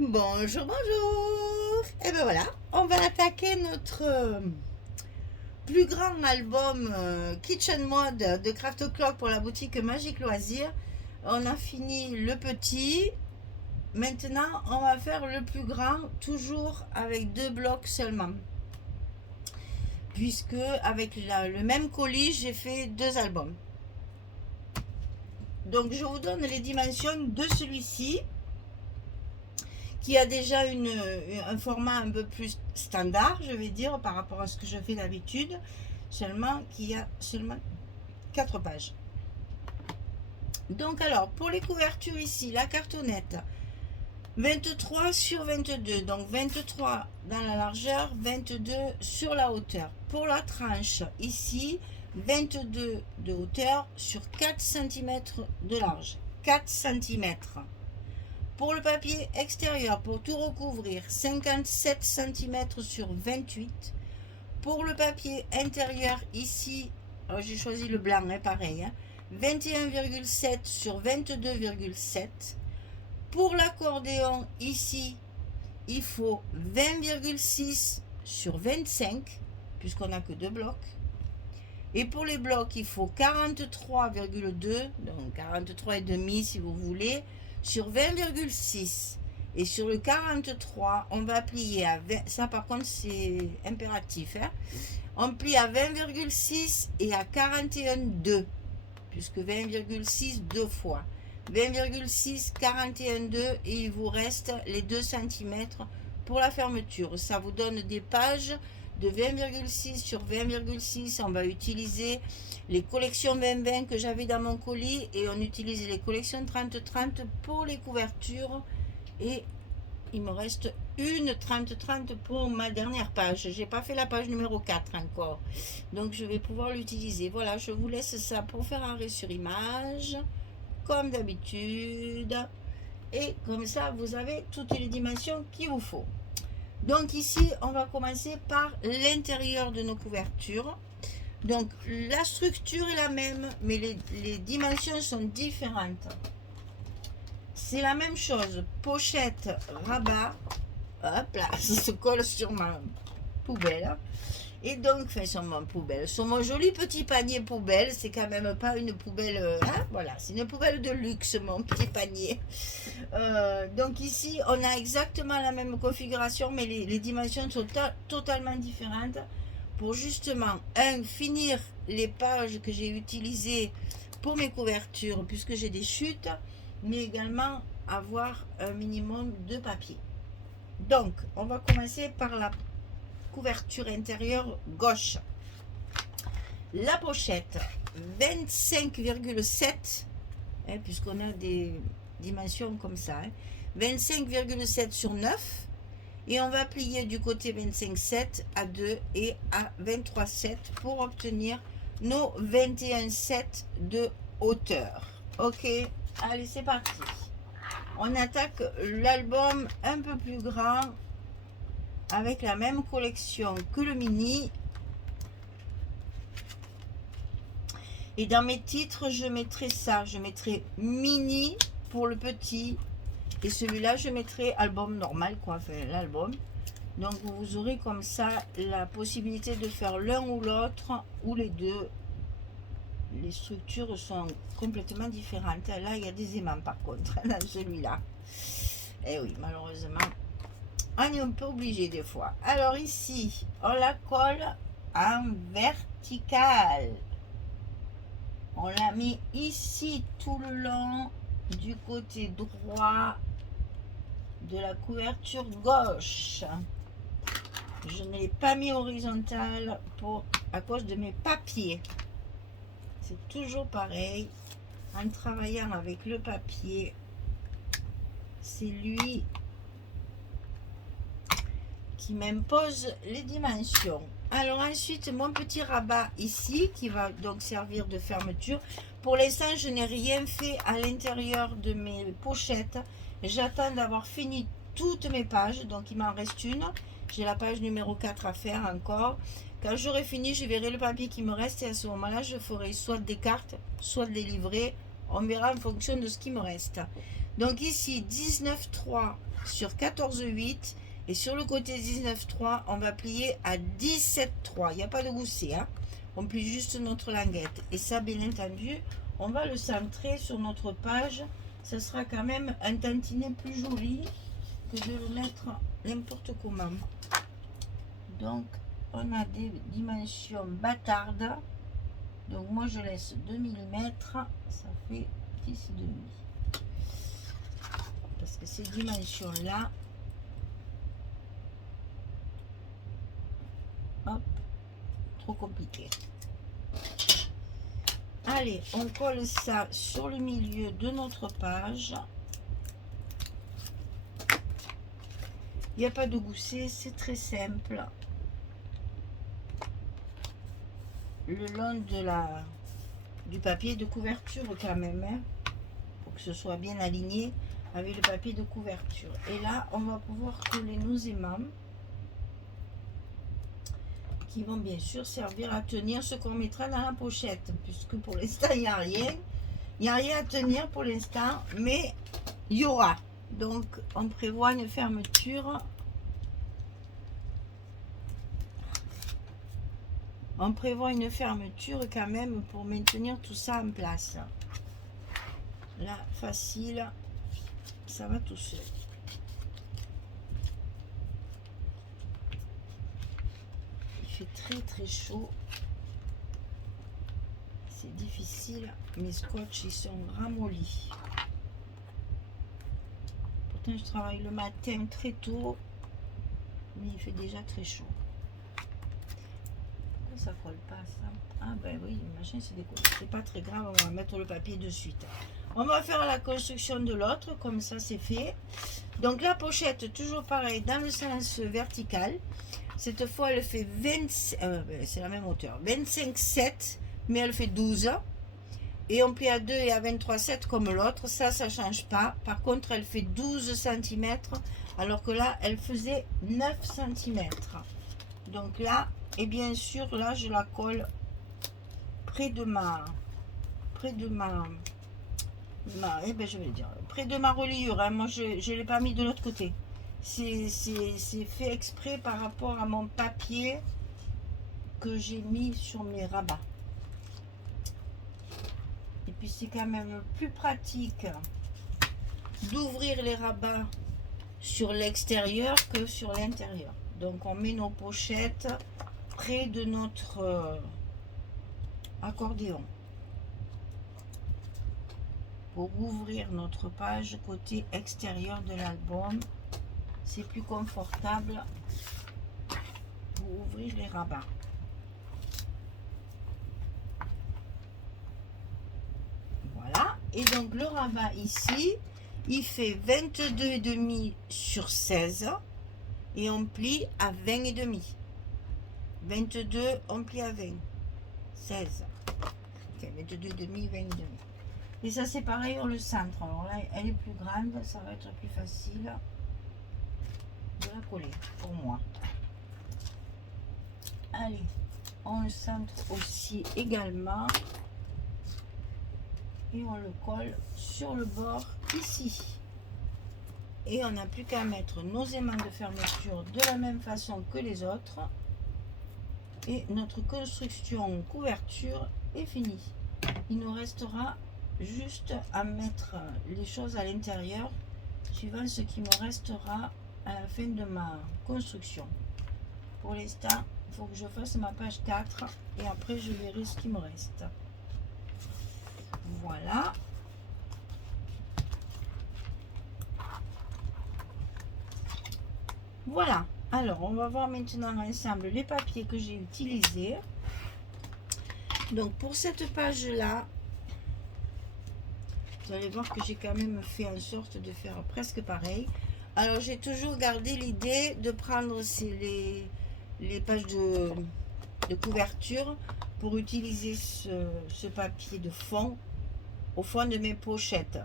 Bonjour, bonjour. Et ben voilà, on va attaquer notre plus grand album Kitchen Mode de Craft Clock pour la boutique Magique Loisirs. On a fini le petit. Maintenant, on va faire le plus grand, toujours avec 2 blocs seulement. Puisque avec le même colis, j'ai fait 2 albums. Donc, je vous donne les dimensions de celui-ci, qui a déjà un format un peu plus standard, je vais dire, par rapport à ce que je fais d'habitude, seulement qui a seulement 4 pages. Donc alors, pour les couvertures ici, la cartonnette, 23 sur 22, donc 23 dans la largeur, 22 sur la hauteur. Pour la tranche, ici, 22 de hauteur sur 4 cm de large. 4 cm. Pour le papier extérieur, pour tout recouvrir, 57 cm sur 28. Pour le papier intérieur, ici, j'ai choisi le blanc, pareil, 21,7 sur 22,7. Pour l'accordéon, ici, il faut 20,6 sur 25, puisqu'on n'a que 2 blocs. Et pour les blocs, il faut 43,2, donc 43,5 si vous voulez, sur 20,6. Et sur le 43, on va plier à 20. Ça, par contre, c'est impératif. On plie à 20,6 et à 41,2, puisque 20,6 deux fois. 20,6, 41,2 et il vous reste les 2 cm pour la fermeture. Ça vous donne des pages de 20,6 sur 20,6. On va utiliser les collections 20-20 que j'avais dans mon colis et on utilise les collections 30-30 pour les couvertures. Et il me reste une 30-30 pour ma dernière page. J'ai pas fait la page numéro 4 encore, donc je vais pouvoir l'utiliser. Voilà, je vous laisse ça pour faire arrêt sur image comme d'habitude, et comme ça vous avez toutes les dimensions qu'il vous faut. Donc ici on va commencer par l'intérieur de nos couvertures. Donc la structure est la même, mais les dimensions sont différentes. C'est la même chose, pochette, rabat, hop là, ça se colle sur ma poubelle. Et donc, enfin, sur mon poubelle, sur mon joli petit panier poubelle, c'est quand même pas une poubelle, voilà, c'est une poubelle de luxe, mon petit panier. Donc ici, on a exactement la même configuration, mais les dimensions sont totalement différentes pour justement, finir les pages que j'ai utilisées pour mes couvertures, puisque j'ai des chutes, mais également avoir un minimum de papier. Donc, on va commencer par la couverture intérieure gauche. La pochette 25,7, puisqu'on a des dimensions comme ça, 25,7 sur 9, et on va plier du côté 25,7 à 2 et à 23,7 pour obtenir nos 21,7 de hauteur. Ok, allez, c'est parti. On attaque l'album un peu plus grand avec la même collection que le mini. Et dans mes titres, je mettrai ça. Je mettrai mini pour le petit. Et celui-là, je mettrai album normal, quoi. Enfin, l'album. Donc, vous aurez comme ça la possibilité de faire l'un ou l'autre, ou les deux. Les structures sont complètement différentes. Là, il y a des aimants, par contre, dans celui-là. Et oui, malheureusement, on est un peu obligé des fois. Alors ici, on la colle en vertical. On la met ici tout le long du côté droit de la couverture gauche. Je ne l'ai pas mis horizontal à cause de mes papiers. C'est toujours pareil. En travaillant avec le papier, c'est lui qui m'impose les dimensions. Alors ensuite, mon petit rabat ici, qui va donc servir de fermeture. Pour l'instant, je n'ai rien fait à l'intérieur de mes pochettes. J'attends d'avoir fini toutes mes pages, donc il m'en reste une. J'ai la page numéro 4 à faire encore. Quand j'aurai fini, je verrai le papier qui me reste et à ce moment-là, je ferai soit des cartes, soit des livrets. On verra en fonction de ce qui me reste. Donc ici 19,3 sur 14,8 et sur le côté 19,3 on va plier à 17,3. Il n'y a pas de gousset, hein. On plie juste notre languette et ça, bien entendu, on va le centrer sur notre page. Ça sera quand même un tantinet plus joli que de le mettre n'importe comment. Donc on a des dimensions bâtardes. Donc moi je laisse 2 mm, ça fait 10,5. Parce que ces dimensions là, hop, trop compliqué. Allez, on colle ça sur le milieu de notre page. Il n'y a pas de gousset, c'est très simple. Le long du papier de couverture quand même, hein, pour que ce soit bien aligné avec le papier de couverture. Et là, on va pouvoir coller nos aimants qui vont bien sûr servir à tenir ce qu'on mettra dans la pochette, puisque pour l'instant il n'y a rien. Il n'y a rien à tenir pour l'instant, mais il y aura. Donc on prévoit une fermeture. On prévoit une fermeture quand même pour maintenir tout ça en place. Là, facile, ça va tout seul. Il fait très très chaud. C'est difficile. Mes scotch, ils sont ramollis. Pourtant, je travaille le matin très tôt, mais il fait déjà très chaud. Ça colle pas ça. Ah ben oui, le machin c'est décollé. C'est pas très grave, on va mettre le papier de suite. On va faire la construction de l'autre, comme ça c'est fait. Donc la pochette, toujours pareil, dans le sens vertical. Cette fois elle fait 20, c'est la même hauteur, 25,7, mais elle fait 12. Et on plie à 2 et à 23,7 comme l'autre, ça change pas. Par contre elle fait 12 cm, alors que là elle faisait 9 cm. Donc là, et bien sûr là je la colle près de ma je vais dire près de ma reliure, hein. Moi je l'ai pas mis de l'autre côté, c'est fait exprès par rapport à mon papier que j'ai mis sur mes rabats, et puis c'est quand même plus pratique d'ouvrir les rabats sur l'extérieur que sur l'intérieur. Donc on met nos pochettes près de notre accordéon pour ouvrir notre page côté extérieur de l'album. C'est plus confortable pour ouvrir les rabats. Voilà, et donc le rabat ici il fait 22,5 sur 16 et on plie à 20,5. 22 on plie à 20, 16, okay, 22,5, 20,5. Et ça c'est pareil, on le centre. Alors là elle est plus grande, ça va être plus facile de la coller pour moi. Allez, on le centre aussi également et on le colle sur le bord ici. Et on n'a plus qu'à mettre nos aimants de fermeture de la même façon que les autres. Et notre construction couverture est finie. Il nous restera juste à mettre les choses à l'intérieur, suivant ce qui me restera à la fin de ma construction. Pour l'instant, il faut que je fasse ma page 4 et après je verrai ce qui me reste. Voilà. Voilà. Alors, on va voir maintenant ensemble les papiers que j'ai utilisés. Donc, pour cette page-là, vous allez voir que j'ai quand même fait en sorte de faire presque pareil. Alors, j'ai toujours gardé l'idée de prendre les pages de couverture pour utiliser ce papier de fond au fond de mes pochettes.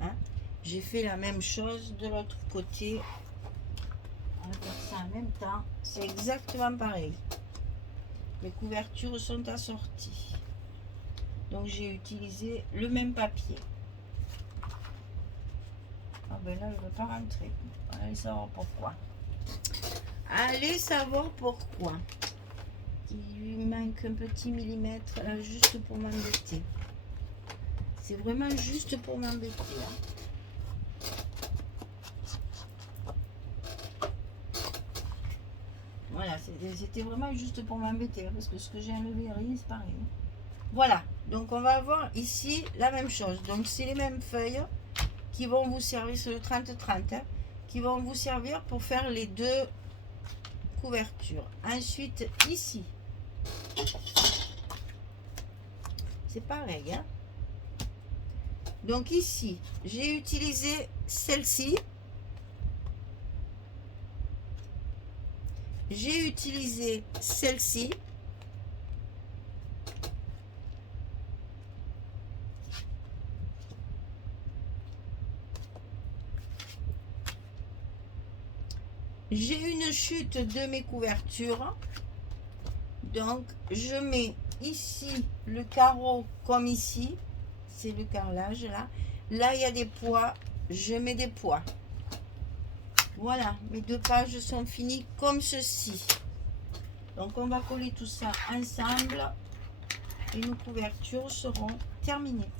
Hein. J'ai fait la même chose de l'autre côté. On va faire ça en même temps. C'est exactement pareil. Les couvertures sont assorties. Donc j'ai utilisé le même papier. Ah ben là, je ne veux pas rentrer. Allez savoir pourquoi. Allez savoir pourquoi. Il lui manque un petit millimètre là, juste pour m'embêter. C'est vraiment juste pour m'embêter. Hein. Voilà, c'était vraiment juste pour m'embêter. Hein, parce que ce que j'ai enlevé, c'est pareil. Voilà, donc on va avoir ici la même chose. Donc c'est les mêmes feuilles qui vont vous servir sur le 30-30, hein, qui vont vous servir pour faire les deux couvertures. Ensuite, ici, c'est pareil. Hein. Donc ici, j'ai utilisé celle-ci. J'ai utilisé celle-ci. J'ai une chute de mes couvertures. Donc, je mets ici le carreau comme ici. C'est le carrelage là. Là, il y a des poids. Je mets des poids. Voilà, mes deux pages sont finies comme ceci. Donc, on va coller tout ça ensemble. Et nos couvertures seront terminées.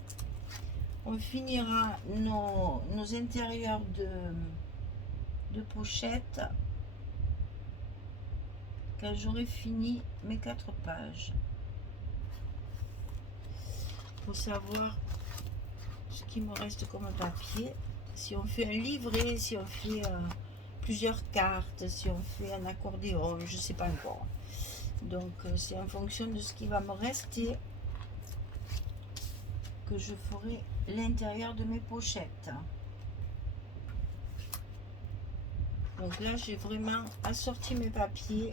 On finira nos intérieurs de pochette quand j'aurai fini mes 4 pages. Pour savoir ce qui me reste comme papier. Si on fait un livret, si on fait plusieurs cartes, si on fait un accordéon, je ne sais pas encore. Donc c'est en fonction de ce qui va me rester que je ferai l'intérieur de mes pochettes. Donc là, j'ai vraiment assorti mes papiers.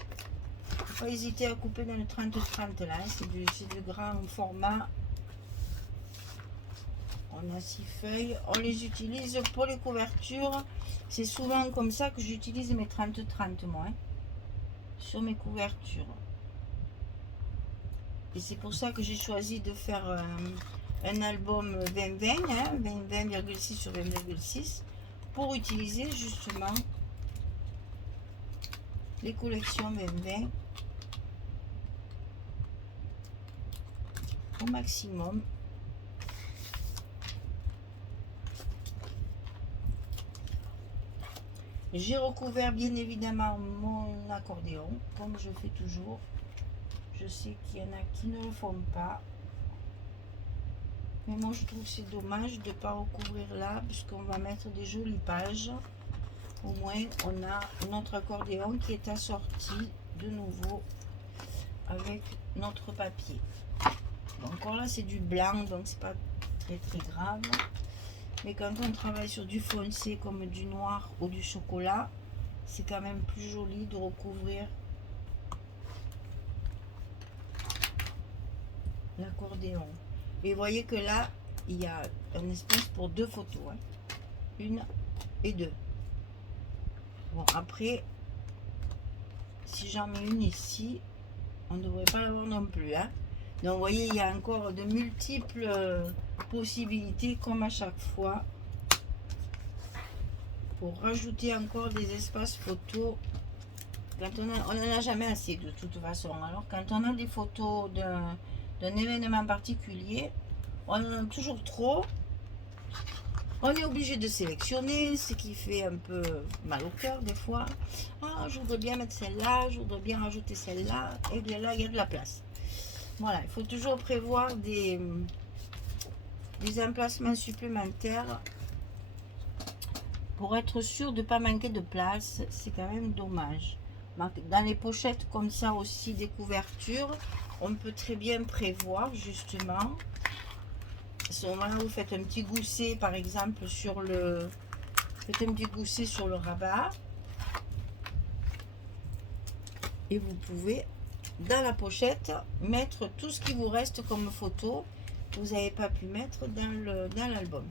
Il ne faut pas hésiter à couper dans le 30-30 là. C'est du grand format. On a 6 feuilles. On les utilise pour les couvertures. C'est souvent comme ça que j'utilise mes 30-30 moi. Hein, sur mes couvertures. Et c'est pour ça que j'ai choisi de faire un album 20-20. Hein, 20,6 sur 20,6. Pour utiliser justement les collections 20-20 au maximum. J'ai recouvert bien évidemment mon accordéon comme je fais toujours. Je sais qu'il y en a qui ne le font pas, mais moi je trouve que c'est dommage de ne pas recouvrir là puisqu'on va mettre des jolies pages. Au moins on a notre accordéon qui est assorti de nouveau avec notre papier. Encore là c'est du blanc, donc c'est pas très grave, mais quand on travaille sur du foncé comme du noir ou du chocolat, c'est quand même plus joli de recouvrir l'accordéon. Et vous voyez que là il y a un espace pour 2 photos, hein. 1 et 2. Bon, après, si j'en mets une ici, on ne devrait pas l'avoir non plus. Hein. Donc, vous voyez, il y a encore de multiples possibilités, comme à chaque fois, pour rajouter encore des espaces photos. Quand on n'en a jamais assez, de toute façon. Alors, quand on a des photos d'un événement particulier, on en a toujours trop. On est obligé de sélectionner, ce qui fait un peu mal au cœur des fois. Ah, je voudrais bien mettre celle-là, je voudrais bien rajouter celle-là. Et bien là, il y a de la place. Voilà, il faut toujours prévoir des emplacements supplémentaires pour être sûr de ne pas manquer de place. C'est quand même dommage. Dans les pochettes comme ça aussi, des couvertures, on peut très bien prévoir justement. À ce moment-là, vous faites un petit gousset, par exemple, sur le... Faites un petit gousset sur le rabat. Et vous pouvez, dans la pochette, mettre tout ce qui vous reste comme photo que vous n'avez pas pu mettre dans l'album.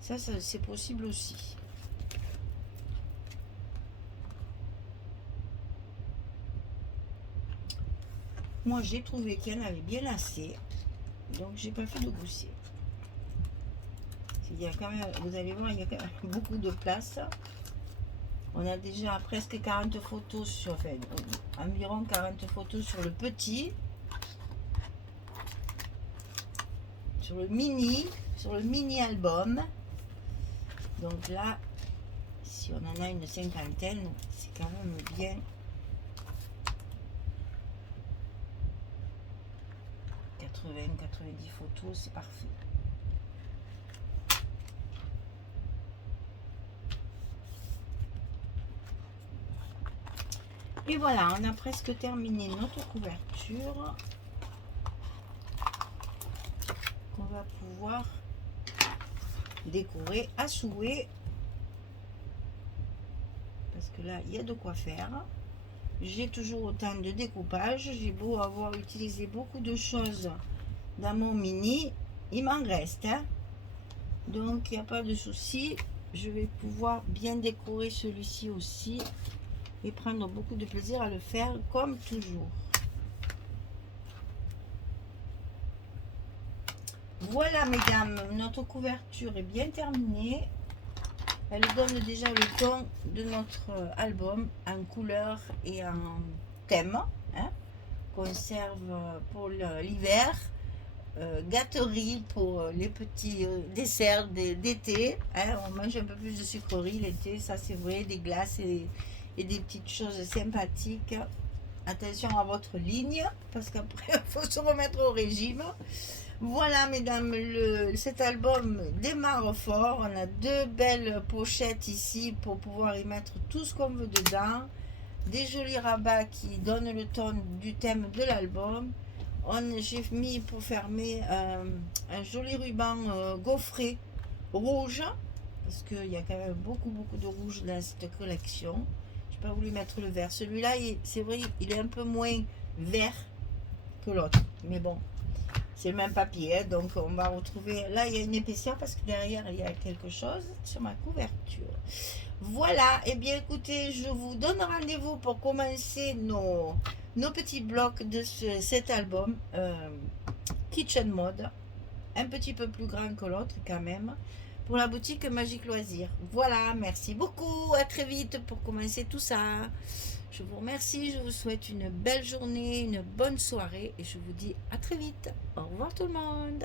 Ça c'est possible aussi. Moi, j'ai trouvé qu'il y en avait bien assez. Donc, j'ai pas fait de gousset. Il y a quand même, vous allez voir, il y a quand même beaucoup de place. On a déjà presque 40 photos sur, enfin, environ 40 photos sur le petit, sur le mini album. Donc là, si on en a une cinquantaine, c'est quand même bien. 80-90 photos, c'est parfait. Et voilà, on a presque terminé notre couverture. On va pouvoir décorer à souhait. Parce que là, il y a de quoi faire. J'ai toujours autant de découpage. J'ai beau avoir utilisé beaucoup de choses dans mon mini, il m'en reste. Hein. Donc, il n'y a pas de souci. Je vais pouvoir bien décorer celui-ci aussi. Et prendre beaucoup de plaisir à le faire comme toujours. Voilà mesdames, notre couverture est bien terminée. Elle donne déjà le ton de notre album en couleur et en thème. Hein. Conserve pour l'hiver. Gâterie pour les petits desserts d'été. Hein. On mange un peu plus de sucreries l'été, ça c'est vrai, des glaces et des petites choses sympathiques. Attention à votre ligne, parce qu'après, il faut se remettre au régime. Voilà, mesdames, cet album démarre fort. On a deux belles pochettes ici pour pouvoir y mettre tout ce qu'on veut dedans. Des jolis rabats qui donnent le ton du thème de l'album. J'ai mis pour fermer un joli ruban gaufré rouge, parce qu'il y a quand même beaucoup de rouge dans cette collection. Je n'ai pas voulu mettre le vert. Celui-là, c'est vrai, il est un peu moins vert que l'autre. Mais bon, c'est le même papier. Hein, donc, on va retrouver... Là, il y a une épaisseur parce que derrière, il y a quelque chose sur ma couverture. Voilà. Eh bien, écoutez, je vous donne rendez-vous pour commencer nos petits blocs de cet album Kitchen Mode. Un petit peu plus grand que l'autre quand même. Pour la boutique Magique Loisirs. Voilà, merci beaucoup. À très vite pour commencer tout ça. Je vous remercie. Je vous souhaite une belle journée, une bonne soirée. Et je vous dis à très vite. Au revoir tout le monde.